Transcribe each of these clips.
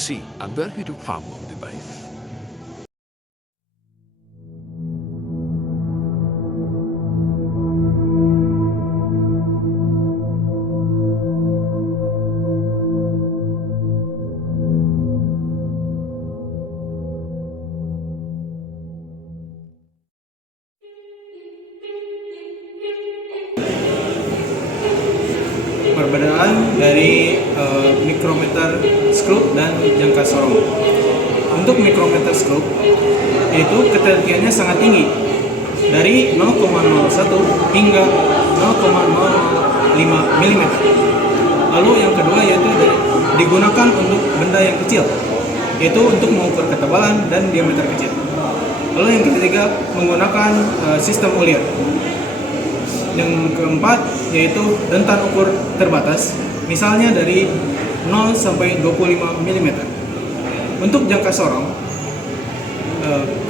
berbersih agar hidup kamu lebih baik. Perbedaan dari mikrometer skrup dan jangka sorong. Untuk mikrometer skrup, itu ketelitiannya sangat tinggi, dari 0,01 hingga 0,005 mm. Lalu yang kedua yaitu digunakan untuk benda yang kecil, yaitu untuk mengukur ketebalan dan diameter kecil. Lalu yang ketiga menggunakan sistem ulir. Yang keempat yaitu rentan ukur terbatas, misalnya dari 0 sampai 25 mm. Untuk jangka sorong,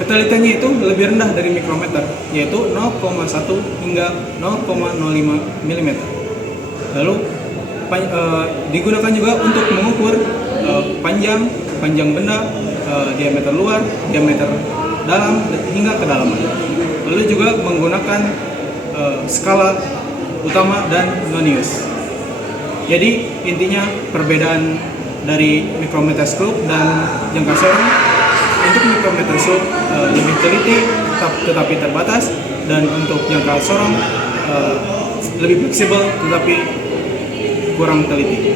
ketelitiannya itu lebih rendah dari mikrometer, yaitu 0,1 hingga 0,05 mm. Lalu digunakan juga untuk mengukur panjang benda, diameter luar, diameter dalam, hingga kedalaman. Lalu juga menggunakan skala utama dan nonius. Jadi intinya perbedaan dari mikrometer skrup dan jangka sorong, untuk mikrometer skrup lebih teliti tetapi terbatas, dan untuk jangka sorong lebih fleksibel tetapi kurang teliti.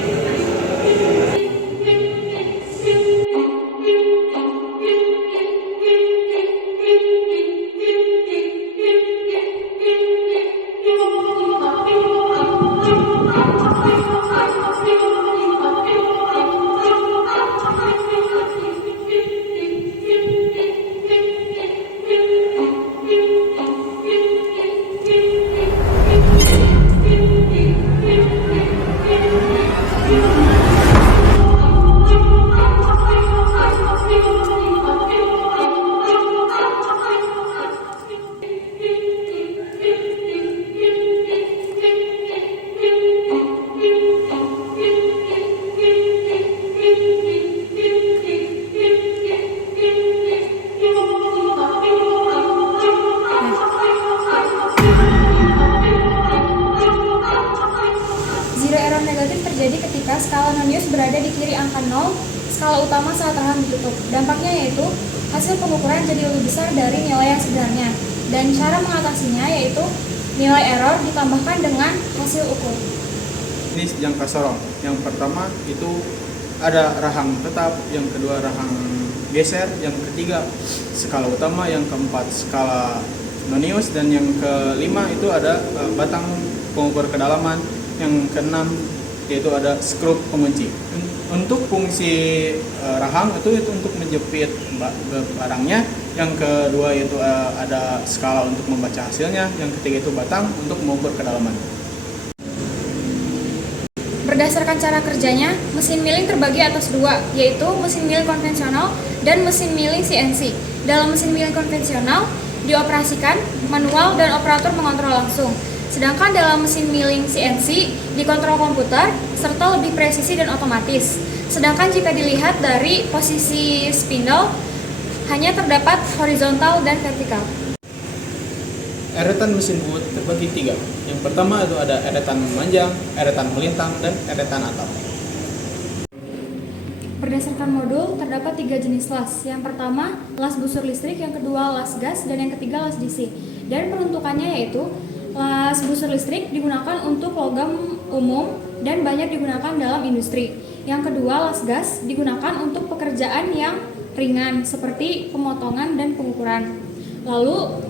terjadi ketika skala nonius berada di kiri angka 0, skala utama saat rahang ditutup. Dampaknya yaitu hasil pengukuran jadi lebih besar dari nilai yang sebenarnya. Dan cara mengatasinya yaitu nilai error ditambahkan dengan hasil ukur. Ini jangka sorong. Yang pertama itu ada rahang tetap, yang kedua rahang geser, yang ketiga skala utama, yang keempat skala nonius, dan yang kelima itu ada batang pengukur kedalaman, yang keenam yaitu ada skrup pengunci. Untuk fungsi rahang itu untuk menjepit barangnya, yang kedua yaitu ada skala untuk membaca hasilnya, yang ketiga itu batang untuk mengukur kedalaman. Berdasarkan cara kerjanya, mesin milling terbagi atas dua, yaitu mesin milling konvensional dan mesin milling CNC. Dalam mesin milling konvensional, dioperasikan, manual dan operator mengontrol langsung. Sedangkan dalam mesin milling CNC, dikontrol komputer, serta lebih presisi dan otomatis. Sedangkan jika dilihat dari posisi spindle, hanya terdapat horizontal dan vertikal. Eretan mesin boot terbagi tiga. Yang pertama itu ada eretan memanjang, eretan melintang, dan eretan atap. Berdasarkan modul, terdapat 3 jenis las. Yang pertama, las busur listrik, yang kedua las gas, dan yang ketiga las DC. Dan peruntukannya yaitu, las busur listrik digunakan untuk logam umum dan banyak digunakan dalam industri. Yang kedua, las gas digunakan untuk pekerjaan yang ringan seperti pemotongan dan pengukuran. Lalu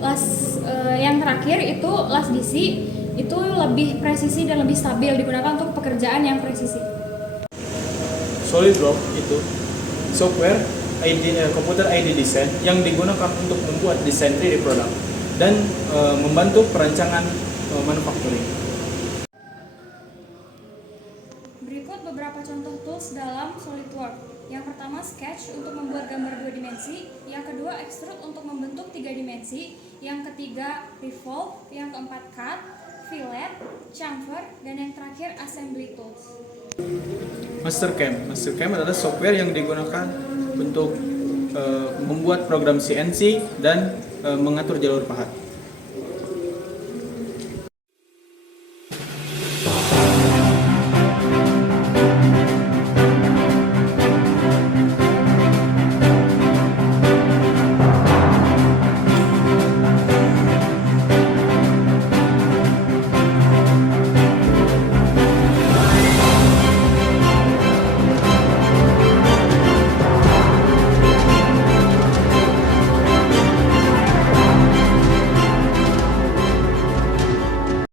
yang terakhir itu las DC, itu lebih presisi dan lebih stabil, digunakan untuk pekerjaan yang presisi. SolidWorks itu software computer ID design yang digunakan untuk membuat desain 3D produk dan membantu perancangan manufacturing. Berikut beberapa contoh tools dalam SolidWorks. Yang pertama sketch untuk membuat gambar 2 dimensi, yang kedua extrude untuk membentuk 3 dimensi, yang ketiga revolve, yang keempat cut, fillet, chamfer, dan yang terakhir assembly tools. Mastercam adalah software yang digunakan untuk membuat program CNC dan mengatur jalur pahat.